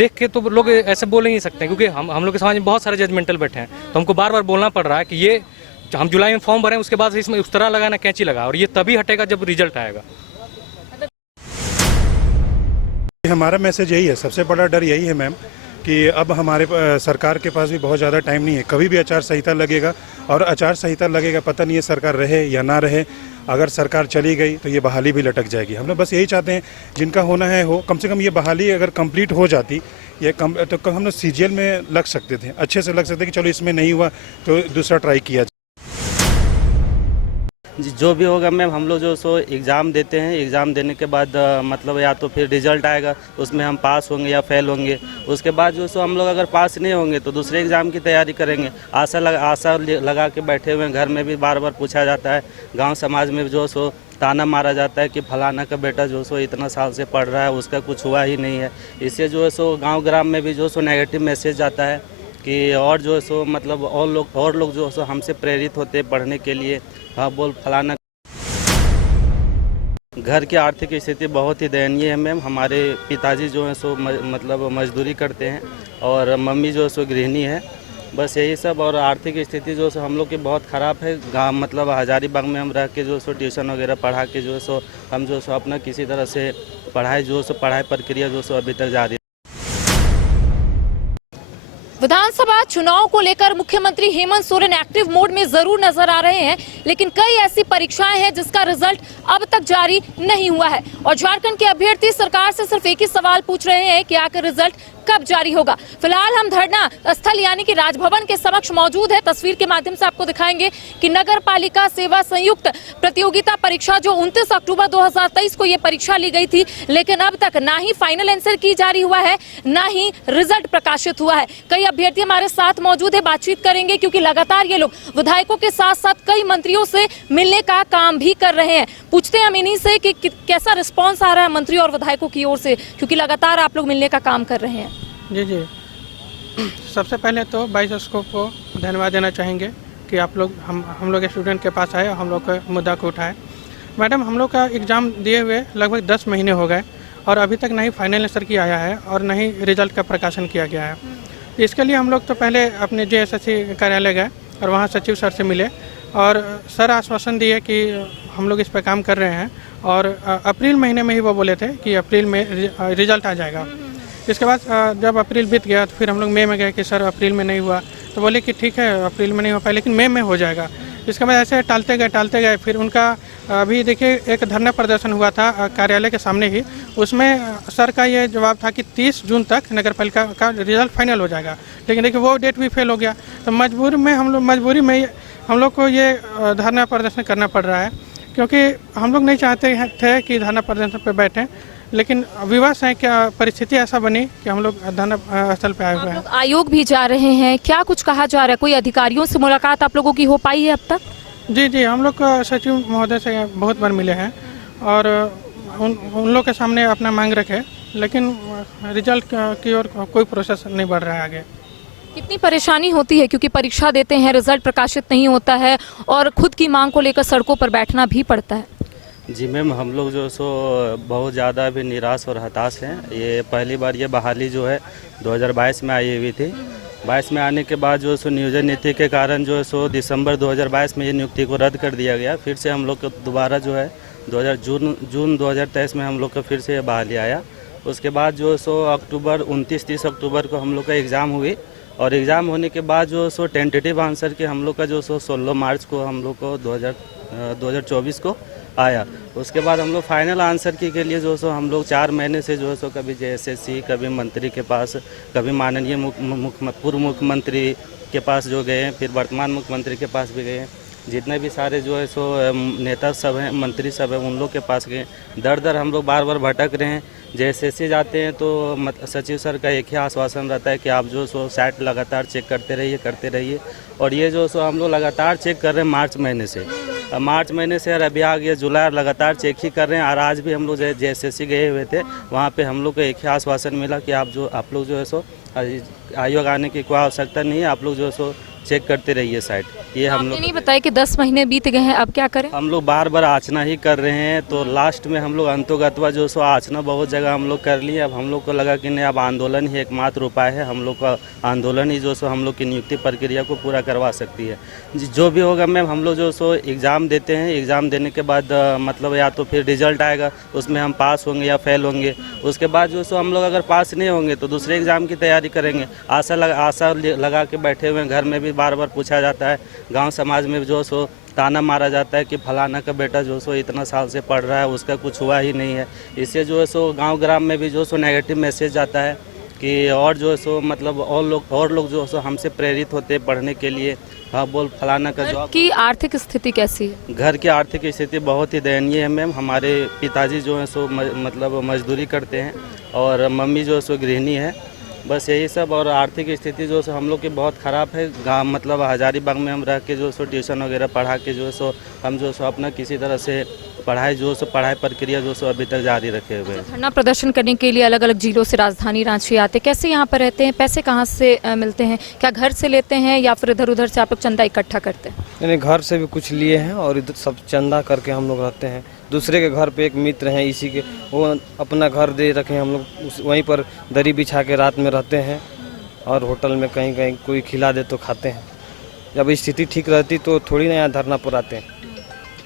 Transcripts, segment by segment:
देख के तो लोग ऐसे बोल ही नहीं सकते, क्योंकि हम लोग के समाज में बहुत सारे जजमेंटल बैठे हैं, तो हमको बार बार बोलना पड़ रहा है कि ये हम जुलाई में फॉर्म भरें, उसके बाद इसमें उस तरह लगा ना कैंची लगा, और ये तभी हटेगा जब रिजल्ट आएगा। हमारा मैसेज यही है, सबसे बड़ा डर यही है मैम कि अब हमारे सरकार के पास भी बहुत ज़्यादा टाइम नहीं है, कभी भी आचार संहिता लगेगा, और आचार संहिता लगेगा पता नहीं है सरकार रहे या ना रहे। अगर सरकार चली गई तो ये बहाली भी लटक जाएगी। हम लोग बस यही चाहते हैं जिनका होना है हो, कम से कम ये बहाली अगर कंप्लीट हो जाती ये तो हम लोग सीजीएल में लग सकते थे, अच्छे से लग सकते कि चलो इसमें नहीं हुआ तो दूसरा ट्राई किया। जो भी होगा मैम, हम लोग जो सो एग्ज़ाम देते हैं, एग्ज़ाम देने के बाद मतलब या तो फिर रिजल्ट आएगा, उसमें हम पास होंगे या फेल होंगे। उसके बाद जो सो हम लोग अगर पास नहीं होंगे तो दूसरे एग्ज़ाम की तैयारी करेंगे। आशा लगा के बैठे हुए हैं। घर में भी बार बार पूछा जाता है, गांव समाज में जो सो ताना मारा जाता है कि फलाना का बेटा जो सो इतना साल से पढ़ रहा है, उसका कुछ हुआ ही नहीं है। इससे जो है सो गाँव ग्राम में भी जो सो नेगेटिव मैसेज आता है कि और जो है सो मतलब और लोग जो सो हमसे प्रेरित होते हैं पढ़ने के लिए। हाँ बोल फलाना। घर की आर्थिक स्थिति बहुत ही दयनीय है मैम। हमारे पिताजी जो हैं सो मतलब मजदूरी करते हैं और मम्मी जो है सो गृहिणी है, बस यही सब। और आर्थिक स्थिति जो सो हम लोग की बहुत ख़राब है। गाँव मतलब हजारीबाग में हम रह के जो सो ट्यूशन वगैरह पढ़ा के जो सो हम जो सो अपना किसी तरह से पढ़ाई प्रक्रिया जो सो अभी तक जारी। विधानसभा चुनाव को लेकर मुख्यमंत्री हेमंत सोरेन एक्टिव मोड में जरूर नजर आ रहे हैं, लेकिन कई ऐसी परीक्षाएं हैं जिसका रिजल्ट अब तक जारी नहीं हुआ है और झारखंड के अभ्यर्थी सरकार से सिर्फ एक ही सवाल पूछ रहे हैं कि आखिर रिजल्ट कब जारी होगा। फिलहाल हम धरना स्थल यानी कि राजभवन के समक्ष मौजूद है। तस्वीर के माध्यम से आपको दिखाएंगे कि नगर पालिका सेवा संयुक्त प्रतियोगिता परीक्षा जो 29 अक्टूबर 2023 को ये परीक्षा ली गई थी, लेकिन अब तक ना ही फाइनल आंसर की जारी हुआ है, ना ही रिजल्ट प्रकाशित हुआ है। कई अभ्यर्थी हमारे साथ मौजूद है, बातचीत करेंगे क्योंकि लगातार ये लोग विधायकों के साथ साथ कई मंत्रियों से मिलने का काम भी कर रहे हैं। पूछते हैं हम इन्हीं से कि कैसा रिस्पॉन्स आ रहा है मंत्री और विधायकों की ओर से, क्योंकि लगातार आप लोग मिलने का काम कर रहे हैं। जी सबसे पहले तो बाइस्कोप को धन्यवाद देना चाहेंगे कि आप लोग हम लोग स्टूडेंट के पास आए और हम लोग का मुद्दा को उठाए। मैडम, हम लोग का एग्ज़ाम दिए हुए लगभग 10 महीने हो गए और अभी तक ना ही फाइनल आंसर की आया है और ना ही रिजल्ट का प्रकाशन किया गया है। इसके लिए हम लोग तो पहले अपने JSSC कार्यालय गए और वहाँ सचिव सर से मिले और सर आश्वासन दिए कि हम लोग इस पर काम कर रहे हैं और अप्रैल महीने में ही वो बोले थे कि अप्रैल में रिजल्ट आ जाएगा। इसके बाद जब अप्रैल बीत गया तो फिर हम लोग मई में गए कि सर अप्रैल में नहीं हुआ, तो बोले कि ठीक है अप्रैल में नहीं हो पाया लेकिन मई में हो जाएगा। इसके बाद ऐसे टालते गए। फिर उनका अभी देखिए एक धरना प्रदर्शन हुआ था कार्यालय के सामने ही, उसमें सर का ये जवाब था कि 30 जून तक नगर पालिका का रिजल्ट फाइनल हो जाएगा, लेकिन देखिए वो डेट भी फेल हो गया। तो मजबूरी में हम लोग को ये धरना प्रदर्शन करना पड़ रहा है, क्योंकि हम लोग नहीं चाहते थे कि धरना प्रदर्शन पर बैठें, लेकिन विवश है क्या परिस्थिति ऐसा बनी कि हम लोग धरना स्थल पे आए हुए हैं। आयोग भी जा रहे हैं, क्या कुछ कहा जा रहा है? कोई अधिकारियों से मुलाकात आप लोगों की हो पाई है अब तक? जी हम लोग सचिव महोदय से बहुत बार मिले हैं और उन लोग के सामने अपना मांग रखे, लेकिन रिजल्ट की ओर कोई प्रोसेस नहीं बढ़ रहा है आगे। कितनी परेशानी होती है, क्योंकि परीक्षा देते हैं, रिजल्ट प्रकाशित नहीं होता है और खुद की मांग को लेकर सड़कों पर बैठना भी पड़ता है। जी मैम, हम लोग जो सो बहुत ज़्यादा अभी निराश और हताश हैं। ये पहली बार ये बहाली जो है 2022 में आई हुई थी। 22 में आने के बाद जो सो नियोजन नीति के कारण जो है सो दिसंबर 2022 में ये नियुक्ति को रद्द कर दिया गया। फिर से हम लोग को दोबारा जो है जून 2023 में हम लोग का फिर से ये बहाली आया। उसके बाद जो सो अक्टूबर 29-30 अक्टूबर को हम लोग का एग्ज़ाम हुई और एग्ज़ाम होने के बाद जो सो टेंटेटिव आंसर के हम लोग का जो सो 16 मार्च को हम लोग को 2024 को आया। उसके बाद हम लोग फाइनल आंसर के लिए जो सो हम लोग 4 महीने से जो है सो कभी JSSC, कभी मंत्री के पास, कभी माननीय पूर्व मुख्यमंत्री के पास जो गए, फिर वर्तमान मुख्यमंत्री के पास भी गए। जितने भी सारे जो है सो नेता सब हैं, मंत्री सब हैं, उन लोग के पास गए। दर हम लोग बार भटक रहे हैं। JSSC जाते हैं तो सचिव सर का एक ही आश्वासन रहता है कि आप जो सो सेट लगातार चेक करते रहिए। और ये जो सो हम लोग लगातार चेक कर रहे हैं मार्च महीने से और अभी आ गया जुलाई, लगातार चेक ही कर रहे हैं। और आज भी हम लोग JSSC गए हुए थे, वहाँ पे हम लोग को एक ही आश्वासन मिला कि आप लोग जो है सो आयोग आने की कोई आवश्यकता नहीं है, आप लोग जो है सो चेक करते रहिए साइट। ये हम आपने लोग नहीं बताया कि 10 महीने बीत गए हैं, अब क्या करें? हम लोग बार बार आचना ही कर रहे हैं, तो लास्ट में हम लोग अंतोगत्वा जो सो आचना बहुत जगह हम लोग कर लिए। अब हम लोग को लगा कि नहीं, अब आंदोलन ही एकमात्र उपाय है। हम लोग का आंदोलन ही जो सो हम लोग की नियुक्ति प्रक्रिया को पूरा करवा सकती है। जो भी होगा मैम, हम लोग जो सो एग्ज़ाम देते हैं, एग्ज़ाम देने के बाद मतलब या तो फिर रिजल्ट आएगा, उसमें हम पास होंगे या फेल होंगे। उसके बाद जो सो हम लोग अगर पास नहीं होंगे तो दूसरे एग्ज़ाम की तैयारी करेंगे। आशा लगा के बैठे हुए हैं। घर में भी बार बार पूछा जाता है, गांव समाज में जो सो ताना मारा जाता है कि फलाना का बेटा जो सो इतना साल से पढ़ रहा है, उसका कुछ हुआ ही नहीं है। इससे जो है सो गांव ग्राम में भी जो सो नेगेटिव मैसेज आता है कि और जो है सो मतलब और लोग जो सो हमसे प्रेरित होते हैं पढ़ने के लिए। हाँ, बोल फलाना का घर जॉब। की आर्थिक स्थिति कैसी है? घर की आर्थिक स्थिति बहुत ही दयनीय है मैम। हमारे पिताजी जो हैं सो मतलब मजदूरी करते हैं और मम्मी जो है सो गृहिणी है। बस यही सब। और आर्थिक स्थिति जो सो हम लोग की बहुत ख़राब है। गाँव मतलब हजारीबाग में हम रह के जो सो ट्यूशन वगैरह पढ़ा के जो सो हम जो सो अपना किसी तरह से पढ़ाई प्रक्रिया जो सो अभी तक जारी रखे हुए हैं। धरना प्रदर्शन करने के लिए अलग अलग जिलों से राजधानी रांची आते, कैसे यहाँ पर रहते हैं? पैसे कहाँ से मिलते हैं? क्या घर से लेते हैं या फिर इधर उधर से आप लोग चंदा इकट्ठा करते हैं? मैंने घर से भी कुछ लिए हैं और इधर सब चंदा करके हम लोग रहते हैं। दूसरे के घर पे एक मित्र हैं इसी के, वो अपना घर दे रखे हैं। हम लोग वहीं पर दरी बिछा के रात में रहते हैं और होटल में कहीं कहीं कोई खिला दे तो खाते हैं। जब स्थिति ठीक रहती तो थोड़ी ना यहाँ धरना पर आते हैं।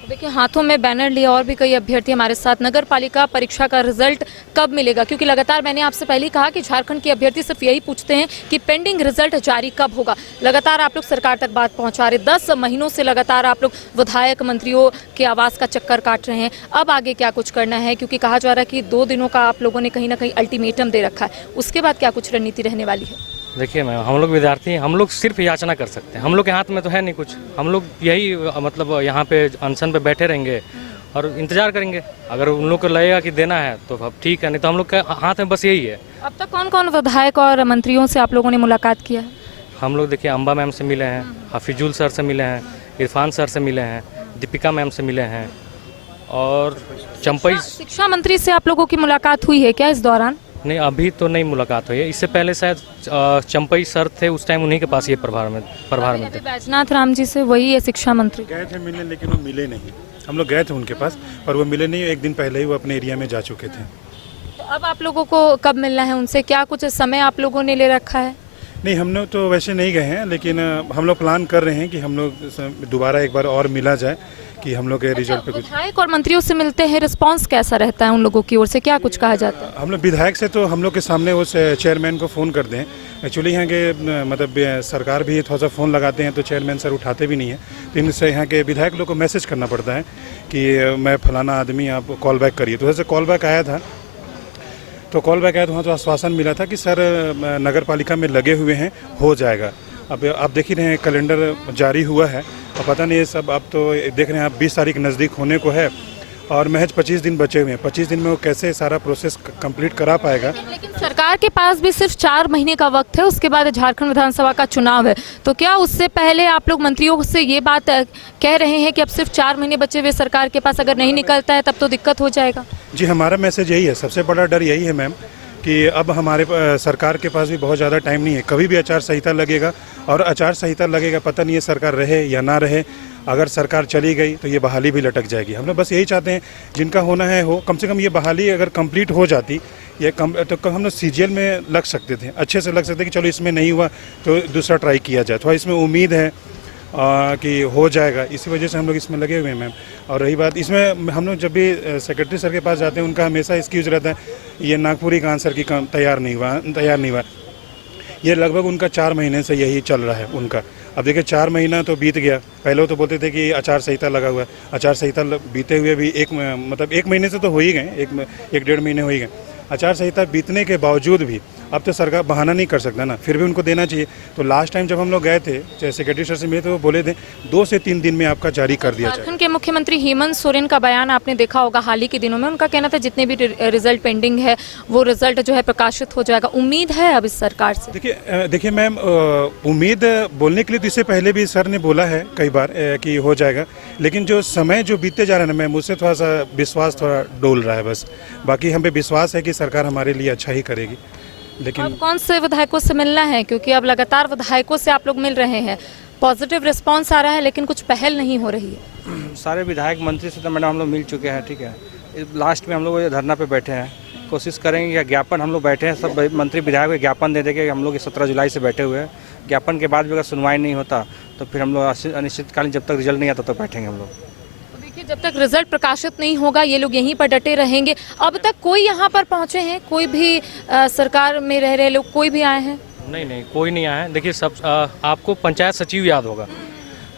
देखिए, हाथों में बैनर लिए और भी कई अभ्यर्थी हमारे साथ। नगर पालिका परीक्षा का रिजल्ट कब मिलेगा? क्योंकि लगातार मैंने आपसे पहले ही कहा कि झारखंड के अभ्यर्थी सिर्फ यही पूछते हैं कि पेंडिंग रिजल्ट जारी कब होगा। लगातार आप लोग सरकार तक बात पहुंचा रहे, 10 महीनों से लगातार आप लोग विधायक मंत्रियों के आवास का चक्कर काट रहे हैं। अब आगे क्या कुछ करना है? क्योंकि कहा जा रहा है कि 2 दिनों का आप लोगों ने कहीं ना कहीं अल्टीमेटम दे रखा है, उसके बाद क्या कुछ रणनीति रहने वाली है? देखिए मैम, हम लोग विद्यार्थी हैं, हम लोग सिर्फ याचना कर सकते हैं। हम लोग के हाथ में तो है नहीं कुछ। हम लोग यही मतलब यहाँ पे अनशन पे बैठे रहेंगे और इंतजार करेंगे। अगर उन लोग को लगेगा कि देना है तो अब ठीक है, नहीं तो हम लोग के हाथ में बस यही है। अब तक कौन कौन विधायक और मंत्रियों से आप लोगों ने मुलाकात किया है? हम लोग देखिए अम्बा मैम से मिले हैं, हफीजुल सर से मिले हैं, इरफान सर से मिले हैं, दीपिका मैम से मिले हैं और चंपई। शिक्षा मंत्री से आप लोगों की मुलाकात हुई है क्या इस दौरान? नहीं, अभी तो नहीं मुलाकात हुई है। इससे पहले शायद चंपई सर थे, उस टाइम उन्हीं के पास ये प्रभार में थे। बैजनाथ राम जी से वही है शिक्षा मंत्री। गए थे मिलने, लेकिन वो मिले नहीं। हम लोग गए थे उनके पास और वो मिले नहीं। एक दिन पहले ही वो अपने एरिया में जा चुके थे। तो अब आप लोगों को कब मिलना है उनसे? क्या कुछ समय आप लोगों ने ले रखा है? नहीं, हम लोग तो वैसे नहीं गए हैं, लेकिन हम लोग प्लान कर रहे हैं कि हम लोग दोबारा एक बार और मिला जाए कि हम लोग के रिजल्ट पे कुछ। विधायक और मंत्रियों से मिलते हैं, रिस्पांस कैसा रहता है उन लोगों की ओर से? क्या कुछ कहा जाता है? हम लोग विधायक से तो हम लोग के सामने उस चेयरमैन को फ़ोन कर दें। एक्चुअली यहाँ के मतलब सरकार भी थोड़ा सा फ़ोन लगाते हैं तो चेयरमैन सर उठाते भी नहीं है। तो इनसे यहाँ के विधायक लोग को मैसेज करना पड़ता है कि मैं फलाना आदमी, आप कॉल बैक करिए। तो वैसे कॉल बैक आया था, तो वहाँ तो आश्वासन मिला था कि सर नगर पालिका में लगे हुए हैं, हो जाएगा। अब आप देख ही रहे हैं कैलेंडर जारी हुआ है और पता नहीं ये सब, अब तो देख रहे हैं आप 20 तारीख नज़दीक होने को है और महज 25 दिन बचे हुए हैं। 25 दिन में वो कैसे सारा प्रोसेस कंप्लीट करा पाएगा? लेकिन सरकार के पास भी सिर्फ 4 महीने का वक्त है, उसके बाद झारखंड विधानसभा का चुनाव है। तो क्या उससे पहले आप लोग मंत्रियों से ये बात कह रहे हैं कि अब सिर्फ 4 महीने बचे हुए सरकार के पास, अगर नहीं निकलता है तब तो दिक्कत हो जाएगा? जी, हमारा मैसेज यही है। सबसे बड़ा डर यही है मैम कि अब हमारे सरकार के पास भी बहुत ज़्यादा टाइम नहीं है। कभी भी आचार संहिता लगेगा और आचार संहिता लगेगा, पता नहीं है सरकार रहे या ना रहे। अगर सरकार चली गई तो ये बहाली भी लटक जाएगी। हम लोग बस यही चाहते हैं जिनका होना है हो, कम से कम ये बहाली अगर कंप्लीट हो जाती तो हम लोग सीजीएल में लग सकते थे, अच्छे से लग सकते कि चलो इसमें नहीं हुआ तो दूसरा ट्राई किया जाए। थोड़ा इसमें उम्मीद है कि हो जाएगा, इसी वजह से हम लोग इसमें लगे हुए हैं मैम। और रही बात इसमें, हम लोग जब भी सेक्रेटरी सर के पास जाते हैं उनका हमेशा एक्सक्यूज़ रहता है ये नागपुरी का आंसर की तैयार नहीं हुआ। ये लगभग उनका 4 महीने से यही चल रहा है उनका। अब देखिए 4 महीना तो बीत गया। पहले तो बोलते थे कि आचार संहिता लगा हुआ है। आचार संहिता बीते हुए भी 1 महीने से तो हो ही गए, 1-1.5 महीने हो ही गए। आचार संहिता बीतने के बावजूद भी अब तो सरकार बहाना नहीं कर सकता ना, फिर भी उनको देना चाहिए। तो लास्ट टाइम जब हम लोग गए थे, चाहे सेक्रेटरी सर से मिले, तो वो बोले थे 2 से 3 दिन में आपका जारी कर दिया जाए। झारखंड के मुख्यमंत्री हेमंत सोरेन का बयान आपने देखा होगा हाल ही के दिनों में। उनका कहना था जितने भी रिजल्ट पेंडिंग है वो रिजल्ट जो है प्रकाशित हो जाएगा। उम्मीद है अब इस सरकार से? देखिए मैम, उम्मीद बोलने के लिए तो इससे पहले भी सर ने बोला है कई बार कि हो जाएगा, लेकिन जो समय जो बीतते जा रहा है ना मैम, उससे थोड़ा सा विश्वास थोड़ा डोल रहा है बस। बाकी हमें विश्वास है कि सरकार हमारे लिए अच्छा ही करेगी। लेकिन अब कौन से विधायकों से मिलना है? क्योंकि अब लगातार विधायकों से आप लोग मिल रहे हैं, पॉजिटिव रिस्पांस आ रहा है लेकिन कुछ पहल नहीं हो रही है। सारे विधायक मंत्री से तो मैडम हम लोग मिल चुके हैं, ठीक है। लास्ट में हम लोग ये धरना पे बैठे हैं, कोशिश करेंगे कि ज्ञापन हम लोग बैठे हैं, सब मंत्री विधायक को ज्ञापन दे देंगे। हम लोग 17 जुलाई से बैठे हुए हैं, ज्ञापन के बाद भी अगर सुनवाई नहीं होता तो फिर हम लोग अनिश्चितकालीन जब तक रिजल्ट नहीं आता तब बैठेंगे हम लोग। तो देखिए, जब तक रिजल्ट प्रकाशित नहीं होगा ये लोग यहीं पर डटे रहेंगे। अब तक कोई यहाँ पर पहुँचे हैं, कोई भी सरकार में रह रहे लोग कोई भी आए हैं? नहीं, कोई नहीं आया है। देखिए, सब आपको पंचायत सचिव याद होगा,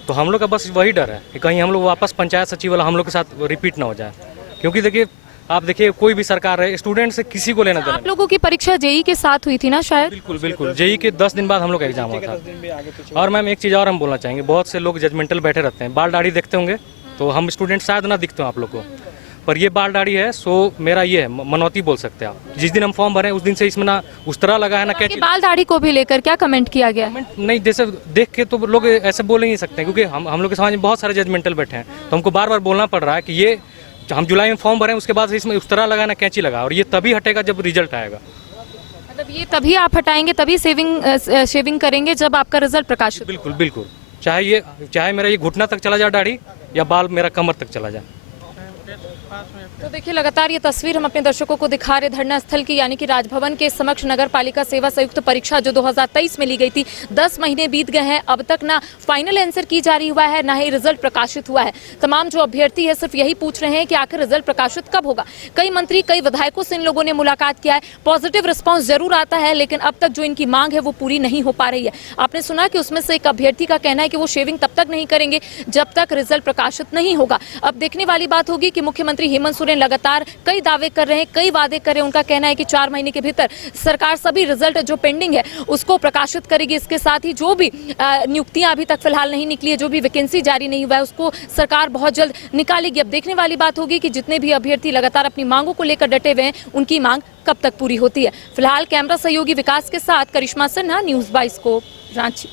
तो हम लोग का बस वही डर है कि कहीं हम लोग वापस पंचायत सचिव वाला हम लोग के साथ रिपीट ना हो जाए। क्योंकि देखिए, आप देखिए कोई भी सरकार है, स्टूडेंट से किसी को लेना देना। आप लोगों की परीक्षा जेई के साथ हुई थी ना शायद? बिल्कुल जेई के 10 दिन बाद हम लोग का एग्जाम हुआ था। और मैम एक चीज़ और हम बोलना चाहेंगे, बहुत से लोग जजमेंटल बैठे रहते हैं, बाल दाढ़ी देखते होंगे, तो हम स्टूडेंट शायद ना दिखते हो आप लोग को, पर ये बाल दाढ़ी है। सो मेरा ये है, मनौती बोल सकते हैं आप। जिस दिन हम फॉर्म भरे उस दिन से इसमें ना उस तरह लगा है ना आपके बाल दाढ़ी को भी लेकर क्या कमेंट किया गया? नहीं, जैसे देख के तो लोग ऐसे बोल ही नहीं सकते, क्योंकि हम लोग के समाज में बहुत सारे जजमेंटल बैठे हैं, तो हमको बार बार बोलना पड़ रहा है कि ये हम जुलाई में फॉर्म भरें, उसके बाद इसमें उस तरह लगा ना कैंची लगा, और ये तभी हटेगा जब रिजल्ट आएगा। मतलब ये तभी आप हटाएंगे, तभी शेविंग करेंगे जब आपका रिजल्ट प्रकाशित? बिल्कुल, चाहे मेरा ये घुटना तक चला जाए दाढ़ी, या बाल मेरा कमर तक चला जाए। तो देखिए, लगातार ये तस्वीर हम अपने दर्शकों को दिखा रहे धरना स्थल की, यानी कि राजभवन के समक्ष नगर पालिका सेवा संयुक्त परीक्षा जो 2023 में ली गई थी, 10 महीने बीत गए हैं, अब तक ना फाइनल आंसर की जारी हुआ है, ना ही रिजल्ट प्रकाशित हुआ है। तमाम जो अभ्यर्थी है सिर्फ यही पूछ रहे हैं कि आखिर रिजल्ट प्रकाशित कब होगा। कई मंत्री, कई विधायकों से इन लोगों ने मुलाकात किया है, पॉजिटिव रिस्पॉन्स जरूर आता है, लेकिन अब तक जो इनकी मांग है वो पूरी नहीं हो पा रही है। आपने सुना कि उसमें से एक अभ्यर्थी का कहना है कि वो शेविंग तब तक नहीं करेंगे जब तक रिजल्ट प्रकाशित नहीं होगा। अब देखने वाली बात होगी कि मुख्यमंत्री हेमंत सोरेन लगातार कई दावे कर रहे हैं, कई वादे कर रहे हैं। उनका कहना है कि 4 महीने के भीतर सरकार सभी रिजल्ट जो पेंडिंग है उसको प्रकाशित करेगी। इसके साथ ही जो भी नियुक्तियां अभी तक फिलहाल नहीं निकली है, जो भी वैकेंसी जारी नहीं हुआ है, उसको सरकार बहुत जल्द निकालेगी। अब देखने वाली बात होगी कि जितने भी अभ्यर्थी लगातार अपनी मांगों को लेकर डटे हुए हैं, उनकी मांग कब तक पूरी होती है। फिलहाल कैमरा सहयोगी विकास के साथ करिश्मा सिन्हा, न्यूज़ 22 रांची।